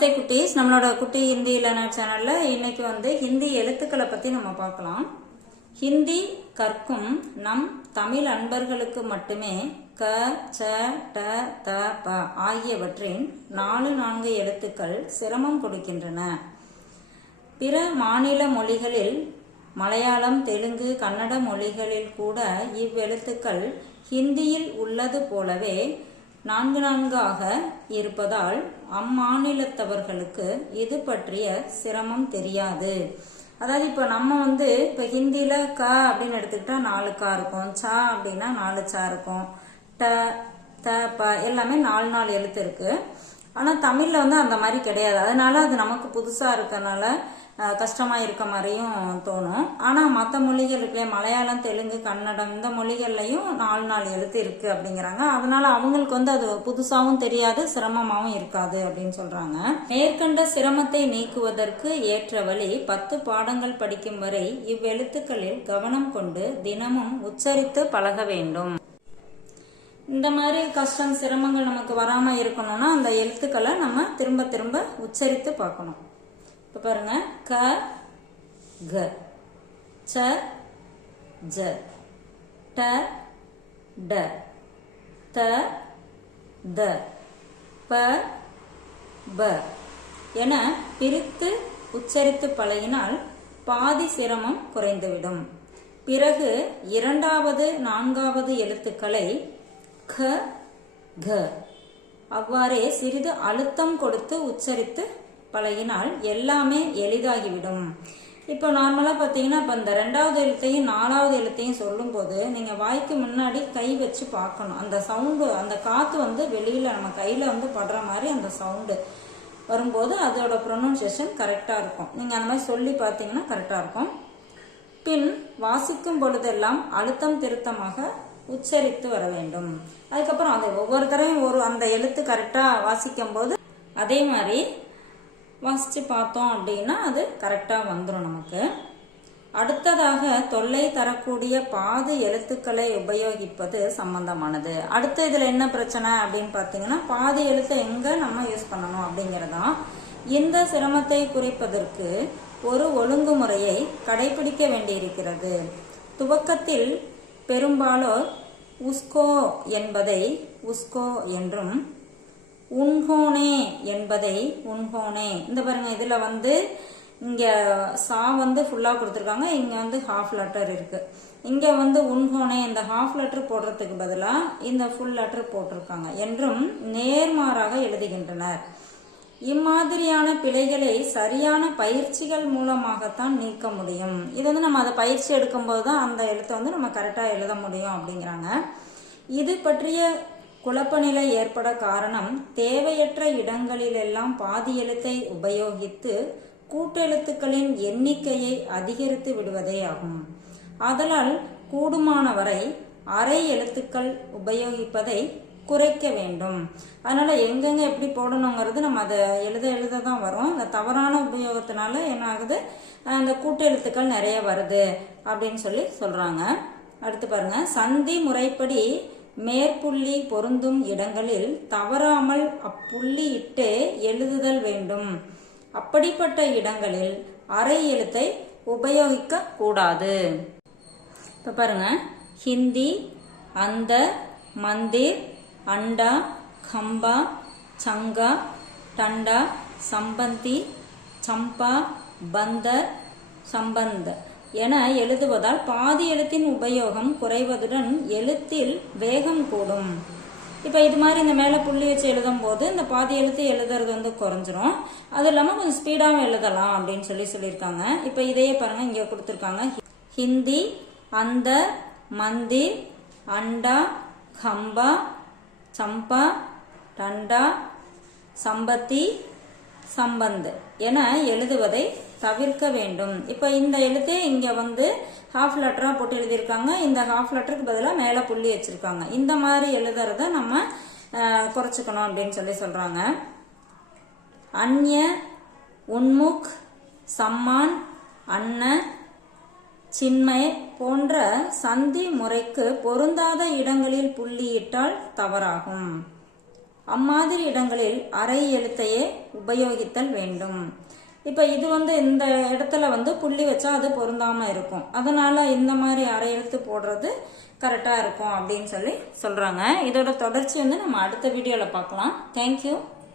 நமஸ்தே குட்டீஸ் நம்மளோட குட்டி ஹிந்தி லேர்னர் சேனலில் இன்னைக்கு வந்து ஹிந்தி எழுத்துக்களை பற்றி நம்ம பார்க்கலாம். ஹிந்தி கற்கும் நம் தமிழ் அன்பர்களுக்கு மட்டுமே க ச ட த ப ஆகியவற்றின் நாலு நான்கு எழுத்துக்கள் சிரமம் கொடுக்கின்றன. பிற மாநில மொழிகளில் மலையாளம் தெலுங்கு கன்னட மொழிகளில் கூட இவ்வெழுத்துக்கள் ஹிந்தியில் உள்ளது போலவே நான்கு நான்காக இருப்பதால் அம்மாநிலத்தவர்களுக்கு இது பற்றிய சிரமம் தெரியாது. அதாவது இப்போ நம்ம வந்து இப்போ ஹிந்தியில் க அப்படின்னு எடுத்துக்கிட்டா நாலு கா இருக்கும். சா அப்படின்னா நாலு சா இருக்கும். ட த ப எல்லாமே நாலு நாலு எழுத்து இருக்கு. ஆனால் தமிழில் வந்து அந்த மாதிரி கிடையாது. அதனால அது நமக்கு புதுசாக இருக்கிறதுனால கஷ்டமாக இருக்க மாதிரியும் தோணும். ஆனால் மற்ற மொழிகள் மலையாளம் தெலுங்கு கன்னடம் இந்த மொழிகள்லையும் நாலு நாலு எழுத்து இருக்குது அப்படிங்கிறாங்க. அதனால அவங்களுக்கு வந்து அது புதுசாகவும் தெரியாது சிரமமாகவும் இருக்காது அப்படின்னு சொல்கிறாங்க மேற்கண்ட சிரமத்தை நீக்குவதற்கு ஏற்ற வழி பத்து பாடங்கள் படிக்கும் வரை இவ்வெழுத்துக்களில் கவனம் கொண்டு தினமும் உச்சரித்து பழக வேண்டும். இந்த மாதிரி கஷ்டம் சிரமங்கள் நமக்கு வராமல் இருக்கணும்னா அந்த எழுத்துக்களை நம்ம திரும்ப திரும்ப உச்சரித்து பார்க்கணும். இப்போ பாருங்க. க க. ச ஜ. ட ட. த த. ப ப. என பிரித்து உச்சரித்து பழகினால் பாதி சிரமம் குறைந்துவிடும். பிறகு இரண்டாவது நான்காவது எழுத்துக்களை க க. அவ்வாறே சிறிது அழுத்தம் கொடுத்து உச்சரித்து பழகினால் எல்லாமே எளிதாகிவிடும். இப்போ நார்மலாக பார்த்தீங்கன்னா இப்போ இந்த ரெண்டாவது எழுத்தையும் நாலாவது எழுத்தையும் சொல்லும்போது நீங்கள் வாய்க்கு முன்னாடி கை வச்சு பார்க்கணும். அந்த சவுண்டு அந்த காற்று வந்து வெளியில் நம்ம கையில் வந்து படுற மாதிரி அந்த சவுண்டு வரும்போது அதோட ப்ரொனவுன்சியேஷன் கரெக்டாக இருக்கும். நீங்கள் அந்த மாதிரி சொல்லி பார்த்தீங்கன்னா கரெக்டாக இருக்கும். பின் வாசிக்கும் பொழுதெல்லாம் அழுத்தம் திருத்தமாக உச்சரித்து வர வேண்டும். அதுக்கப்புறம் அது ஒவ்வொருத்தரையும் ஒரு அந்த எழுத்து கரெக்டாக வாசிக்கும் போது அதே மாதிரி வாசித்து பார்த்தோம் அப்படின்னா அது கரெக்டாக வந்துடும் நமக்கு. அடுத்ததாக தொல்லை தரக்கூடிய பாது எழுத்துக்களை உபயோகிப்பது சம்பந்தமானது. அடுத்து இதில் என்ன பிரச்சனை அப்படின்னு பார்த்தீங்கன்னா பாதி எழுத்தை எங்கே நம்ம யூஸ் பண்ணணும் அப்படிங்கிறதான். இந்த சிரமத்தை குறைப்பதற்கு ஒரு ஒழுங்குமுறையை கடைபிடிக்க வேண்டியிருக்கிறது. துவக்கத்தில் பெரும்பாலோர் உஸ்கோ என்பதை உஸ்கோ என்றும் உன்ஹோனே என்பதை உன்ஹோனே இந்த பாருங்க இதுல வந்து இங்க சா வந்து ஃபுல்லா கொடுத்துருக்காங்க இங்க வந்து ஹாஃப் லெட்டர் இருக்கு. இங்க வந்து உன்ஹோனே இந்த ஹாஃப் லெட்டர் போடுறதுக்கு பதிலாக இந்த ஃபுல் லெட்டர் போட்டிருக்காங்க என்றும் நேர்மாறாக எழுதுகின்றனர். இம்மாதிரியான பிழைகளை சரியான பயிற்சிகள் மூலமாகத்தான் நீக்க முடியும். இது வந்து நம்ம அதை பயிற்சி எடுக்கும்போது தான் அந்த எழுத்தை வந்து நம்ம கரெக்டாக எழுத முடியும் அப்படிங்கிறாங்க. இது பற்றிய குழப்பநிலை ஏற்பட காரணம் தேவையற்ற இடங்களிலெல்லாம் பாதி எழுத்தை உபயோகித்து கூட்டெழுத்துக்களின் எண்ணிக்கையை அதிகரித்து விடுவதே ஆகும். ஆதலால் கூடுமானவரை அரை எழுத்துக்கள் உபயோகிப்பதை குறைக்க வேண்டும். அதனால எங்கெங்க எப்படி போடணுங்கிறது நம்ம அதை எழுத எழுத தான் வரும். இந்த தவறான உபயோகத்தினால என்ன ஆகுது? இந்த கூட்டெழுத்துக்கள் நிறைய வருது அப்படின்னு சொல்லி சொல்றாங்க. அடுத்து பாருங்க. சந்தி முறைப்படி மேற்புள்ளி பொருந்தும் இடங்களில் தவறாமல் அப்புள்ளியிட்டே எழுதுதல் வேண்டும். அப்படிப்பட்ட இடங்களில் அரை எழுத்தை உபயோகிக்க கூடாது இப்போ பாருங்க. ஹிந்தி அந்த மந்திர் அண்டா கம்பா சங்கா டண்டா சம்பந்தி சம்பா பந்தர் சம்பந்த. என எழுதுவதால் பாதி எழுத்தின் உபயோகம் குறைவதுடன் எழுத்தில் வேகம் கூடும். இப்போ இது மாதிரி இந்த மேலே புள்ளி வச்சு எழுதும் போது இந்த பாதி எழுத்து எழுதுறது வந்து குறைஞ்சிரும். அது இல்லாமல் கொஞ்சம் ஸ்பீடாகவும் எழுதலாம் அப்படின்னு சொல்லி சொல்லியிருக்காங்க. இப்போ இதையே பாருங்க இங்கே கொடுத்துருக்காங்க. ஹிந்தி அந்த மந்திர் அண்டா கம்பா சம்பா டண்டா சம்பத்தி சம்பந்த் என எழுதுவதை தவிர்க்க வேண்டும். இப்போ இந்த எழுத்தே இங்கே வந்து ஹாஃப் லெட்டராக போட்டு எழுதியிருக்காங்க. இந்த ஹாஃப் லெட்டருக்கு பதிலாக மேலே புள்ளி வச்சிருக்காங்க. இந்த மாதிரி எழுதுறத நம்ம குறைச்சிக்கணும் அப்படின்னு சொல்லி சொல்கிறாங்க அந்நிய உன்முக் சம்மான் அன்ன சின்மை போன்ற சந்தி முறைக்கு பொருந்தாத இடங்களில் புள்ளியிட்டால் தவறாகும். அம்மாதிரி இடங்களில் அரை எழுத்தையே உபயோகித்தல் வேண்டும். இப்போ இது வந்து இந்த இடத்துல வந்து புள்ளி வச்சா அது பொருந்தாம இருக்கும். அதனால இந்த மாதிரி அரை எழுத்து போடுறது கரெக்டாக இருக்கும் அப்படின்னு சொல்லி சொல்கிறாங்க இதோட தொடர்ச்சி வந்து நம்ம அடுத்த வீடியோவில் பார்க்கலாம். தேங்க்யூ